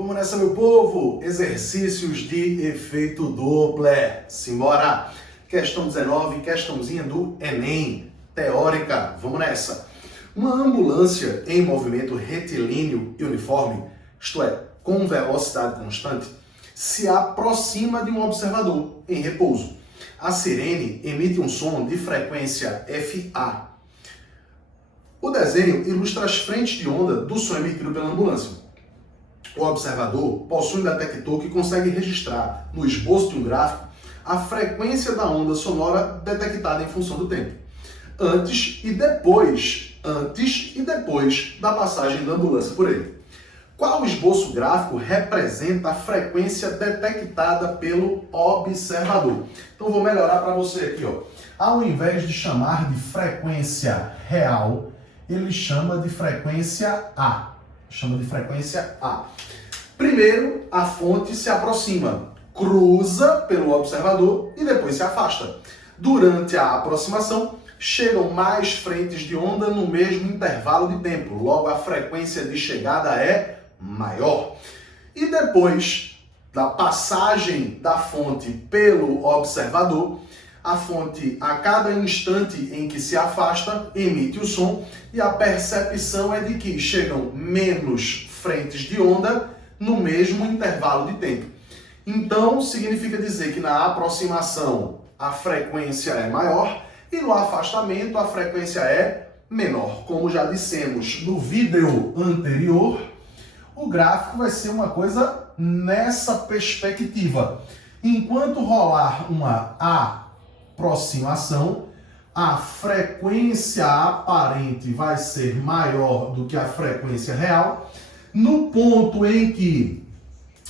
Vamos nessa, meu povo! Exercícios de efeito Doppler. Simbora! Questão 19, questãozinha do Enem, teórica. Vamos nessa! Uma ambulância em movimento retilíneo e uniforme, isto é, com velocidade constante, se aproxima de um observador em repouso. A sirene emite um som de frequência FA. O desenho ilustra as frentes de onda do som emitido pela ambulância. O observador possui um detector que consegue registrar, no esboço de um gráfico, a frequência da onda sonora detectada em função do tempo, antes e depois da passagem da ambulância por ele. Qual esboço gráfico representa a frequência detectada pelo observador? Então vou melhorar para você aqui, ó. Ao invés de chamar de frequência real, ele chama de frequência A. Primeiro, a fonte se aproxima, cruza pelo observador e depois se afasta. Durante a aproximação, chegam mais frentes de onda no mesmo intervalo de tempo. Logo, a frequência de chegada é maior. E depois da passagem da fonte pelo observador, a fonte, a cada instante em que se afasta, emite o som e a percepção é de que chegam menos frentes de onda no mesmo intervalo de tempo. Então, significa dizer que na aproximação a frequência é maior e no afastamento a frequência é menor. Como já dissemos no vídeo anterior, o gráfico vai ser uma coisa nessa perspectiva. Enquanto rolar uma aproximação, a frequência aparente vai ser maior do que a frequência real. No ponto em que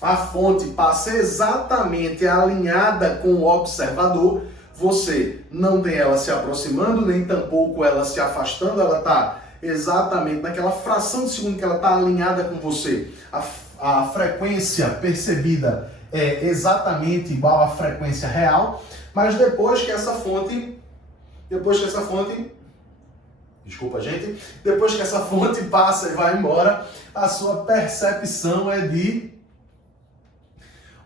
a fonte passa exatamente alinhada com o observador, você não tem ela se aproximando, nem tampouco ela se afastando, ela está exatamente naquela fração de segundo que ela está alinhada com você. A frequência percebida é exatamente igual à frequência real, mas depois que essa fonte passa e vai embora, a sua percepção é de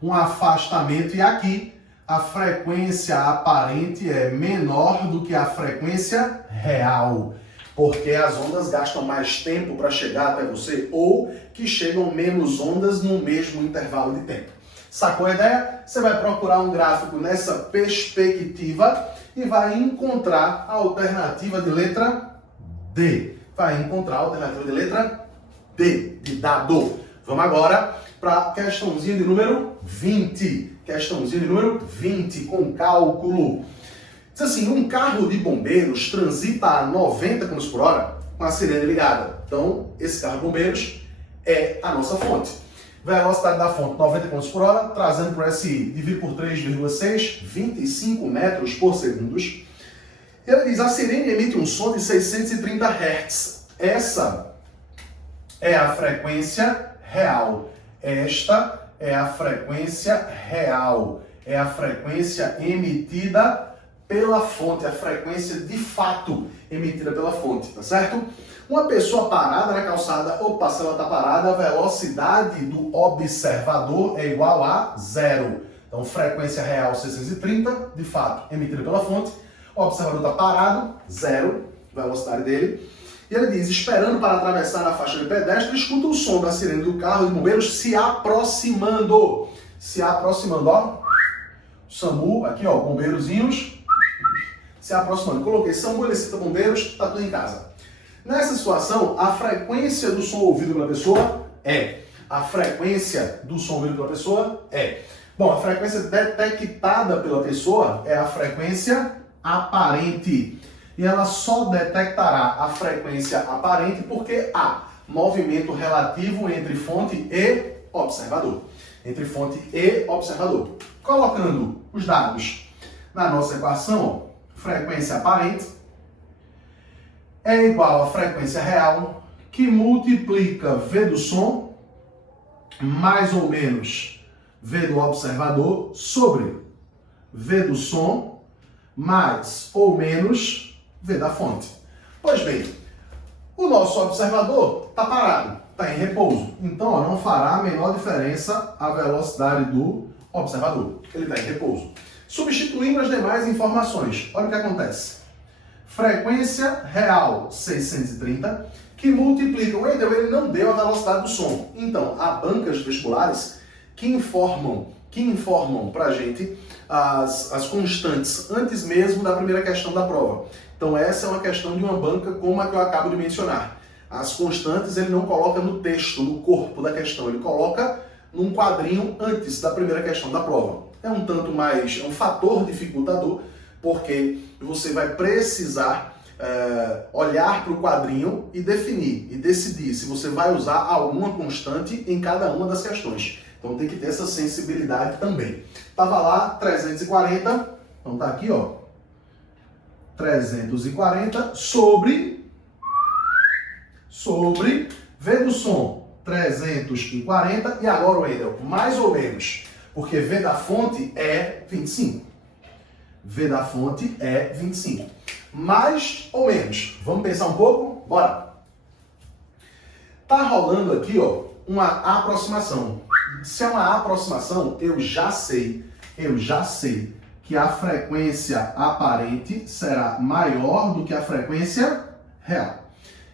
um afastamento. E aqui, a frequência aparente é menor do que a frequência real, porque as ondas gastam mais tempo para chegar até você, ou que chegam menos ondas no mesmo intervalo de tempo. Sacou a ideia? Você vai procurar um gráfico nessa perspectiva e vai encontrar a alternativa de letra D. De dado. Vamos agora para a questãozinha de número 20. Com cálculo. Diz assim, um carro de bombeiros transita a 90 km por hora com a sirene ligada. Então, esse carro de bombeiros é a nossa fonte. Velocidade da fonte 90 km por hora, trazendo por SI, dividido por 3,6, 25 metros por segundo. Ele diz, a sirene emite um som de 630 Hz. Essa é a frequência real. Esta é a frequência real. É a frequência emitida pela fonte, a frequência de fato emitida pela fonte, tá certo? Uma pessoa parada na calçada, opa, se ela está parada, a velocidade do observador é igual a 0. Então, frequência real 630, de fato, emitida pela fonte. O observador está parado, 0, velocidade dele. E ele diz, esperando para atravessar a faixa de pedestre, escuta o som da sirene do carro de bombeiros se aproximando. Ó. SAMU, aqui ó, bombeirozinhos, se aproximando. Coloquei SAMU, ele cita bombeiros, está tudo em casa. Nessa situação, a frequência do som ouvido pela pessoa é. Bom, a frequência detectada pela pessoa é a frequência aparente. E ela só detectará a frequência aparente porque há movimento relativo entre fonte e observador. Colocando os dados na nossa equação, ó, frequência aparente é igual à frequência real, que multiplica V do som, mais ou menos V do observador, sobre V do som, mais ou menos V da fonte. Pois bem, o nosso observador está parado. está em repouso. Então, ó, não fará a menor diferença a velocidade do observador. Ele está em repouso. Substituindo as demais informações, olha o que acontece. Frequência real 630, que multiplica. O Wendel, ele não deu a velocidade do som. Então, há bancas vestibulares que informam para a gente as constantes antes mesmo da primeira questão da prova. Então, essa é uma questão de uma banca como a que eu acabo de mencionar. As constantes ele não coloca no texto, no corpo da questão, ele coloca num quadrinho antes da primeira questão da prova. É um tanto mais, é um fator dificultador, porque você vai precisar olhar para o quadrinho e definir, e decidir se você vai usar alguma constante em cada uma das questões. Então tem que ter essa sensibilidade também. Tava lá 340, então tá aqui, ó, 340 sobre V do som, 340, e agora, Wendel, mais ou menos, porque V da fonte é 25. V da fonte é 25. Mais ou menos. Vamos pensar um pouco? Bora! Tá rolando aqui, ó, uma aproximação. Se é uma aproximação, eu já sei que a frequência aparente será maior do que a frequência real.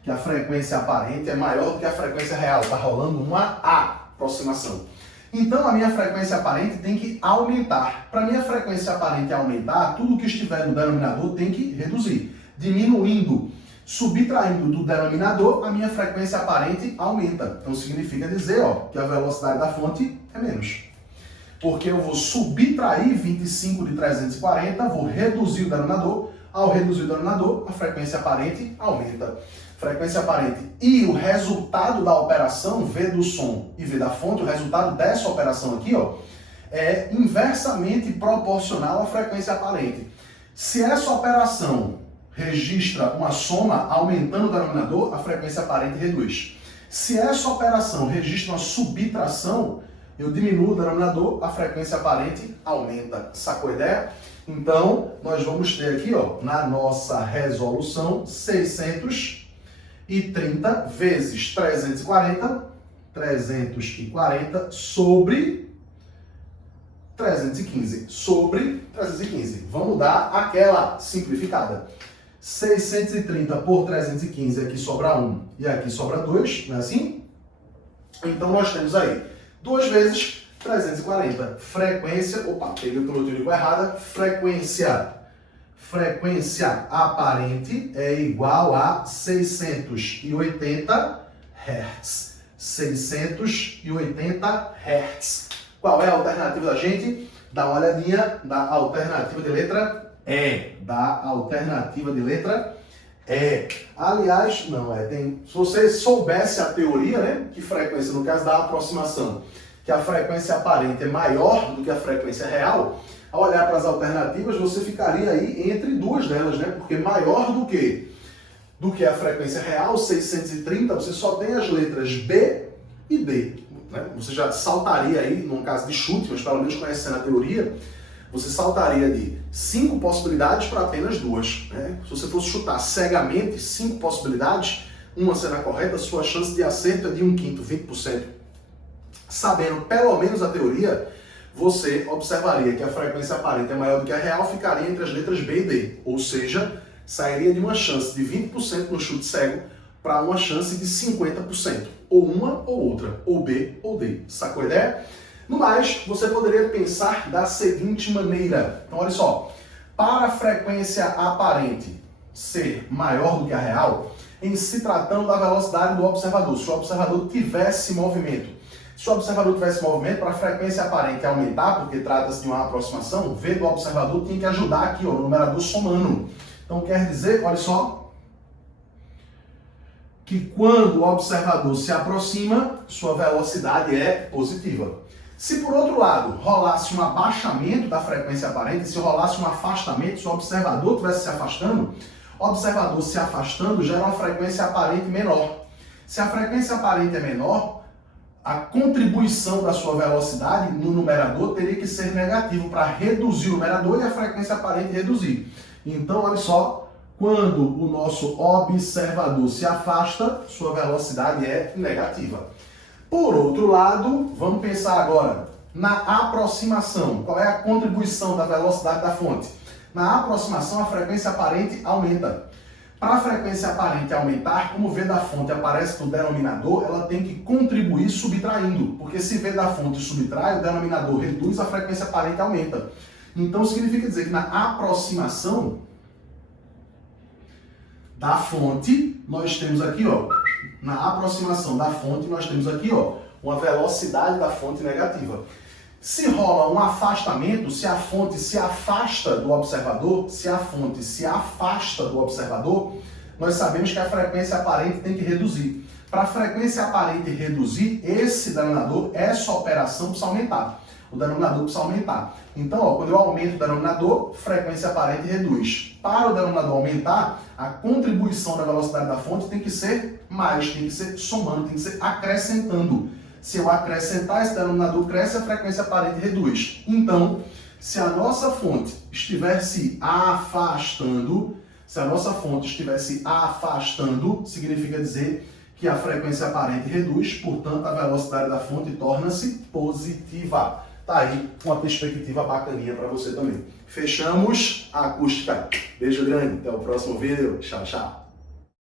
Que a frequência aparente é maior do que a frequência real. Está rolando uma aproximação. Então, a minha frequência aparente tem que aumentar. Para a minha frequência aparente aumentar, tudo que estiver no denominador tem que reduzir. Diminuindo, subtraindo do denominador, a minha frequência aparente aumenta. Então, significa dizer, ó, que a velocidade da fonte é menos. Porque eu vou subtrair 25 de 340, vou reduzir o denominador. Ao reduzir o denominador, a frequência aparente aumenta. Frequência aparente e o resultado da operação, V do som e V da fonte, o resultado dessa operação aqui, ó, é inversamente proporcional à frequência aparente. Se essa operação registra uma soma aumentando o denominador, a frequência aparente reduz. Se essa operação registra uma subtração, eu diminuo o denominador, a frequência aparente aumenta. Sacou a ideia? Então, nós vamos ter aqui, ó, na nossa resolução, 630 vezes 340 sobre 315. Sobre 315. Vamos dar aquela simplificada. 630 por 315, aqui sobra 1 e aqui sobra 2, não é assim? Então, nós temos aí 2 vezes 340. Frequência, opa, peguei o cromotírico errada. Frequência aparente é igual a 680 Hz. 680 Hz. Qual é a alternativa da gente? Dá uma olhadinha da alternativa de letra E. Da alternativa de letra E. Aliás, não é. Se você soubesse a teoria, né? Que frequência, no caso da aproximação, que a frequência aparente é maior do que a frequência real, ao olhar para as alternativas, você ficaria aí entre duas delas, né? Porque maior do que a frequência real, 630, você só tem as letras B e D. Né? Você já saltaria aí, num caso de chute, mas pelo menos conhecendo a teoria, você saltaria de 5 possibilidades para apenas 2. Né? Se você fosse chutar cegamente 5 possibilidades, uma sendo a correta, sua chance de acerto é de 1/5, 20%. Sabendo pelo menos a teoria, você observaria que a frequência aparente é maior do que a real, ficaria entre as letras B e D. Ou seja, sairia de uma chance de 20% no chute cego para uma chance de 50%. Ou uma ou outra, ou B ou D. Sacou a ideia? No mais, você poderia pensar da seguinte maneira. Então, olha só. Para a frequência aparente ser maior do que a real, em se tratando da velocidade do observador, se o observador tivesse movimento, para a frequência aparente aumentar, porque trata-se de uma aproximação, V do observador tem que ajudar aqui, ó, no numerador somando. Então quer dizer, olha só, que quando o observador se aproxima, sua velocidade é positiva. Se por outro lado rolasse um abaixamento da frequência aparente, se rolasse um afastamento, se o observador estivesse se afastando, o observador se afastando gera uma frequência aparente menor. Se a frequência aparente é menor, a contribuição da sua velocidade no numerador teria que ser negativo para reduzir o numerador e a frequência aparente reduzir. Então, olha só, Quando o nosso observador se afasta, sua velocidade é negativa. Por outro lado, vamos pensar agora na aproximação. Qual é a contribuição da velocidade da fonte? Na aproximação, a frequência aparente aumenta. Para a frequência aparente aumentar, como V da fonte aparece no denominador, ela tem que contribuir subtraindo. Porque se V da fonte subtrai, o denominador reduz, a frequência aparente aumenta. Então, significa dizer que na aproximação da fonte, nós temos aqui, ó, na aproximação da fonte, nós temos aqui, ó, uma velocidade da fonte negativa. Se rola um afastamento, se a fonte se afasta do observador, nós sabemos que a frequência aparente tem que reduzir. Para a frequência aparente reduzir, esse denominador, essa operação precisa aumentar. O denominador precisa aumentar. Então, ó, quando eu aumento o denominador, frequência aparente reduz. Para o denominador aumentar, a contribuição da velocidade da fonte tem que ser mais, tem que ser somando, tem que ser acrescentando. Se eu acrescentar, esse denominador cresce, a frequência aparente reduz. Então, se a nossa fonte estiver se afastando, significa dizer que a frequência aparente reduz, portanto, a velocidade da fonte torna-se positiva. Tá aí uma perspectiva bacaninha para você também. Fechamos a acústica. Beijo grande, até o próximo vídeo. Tchau, tchau.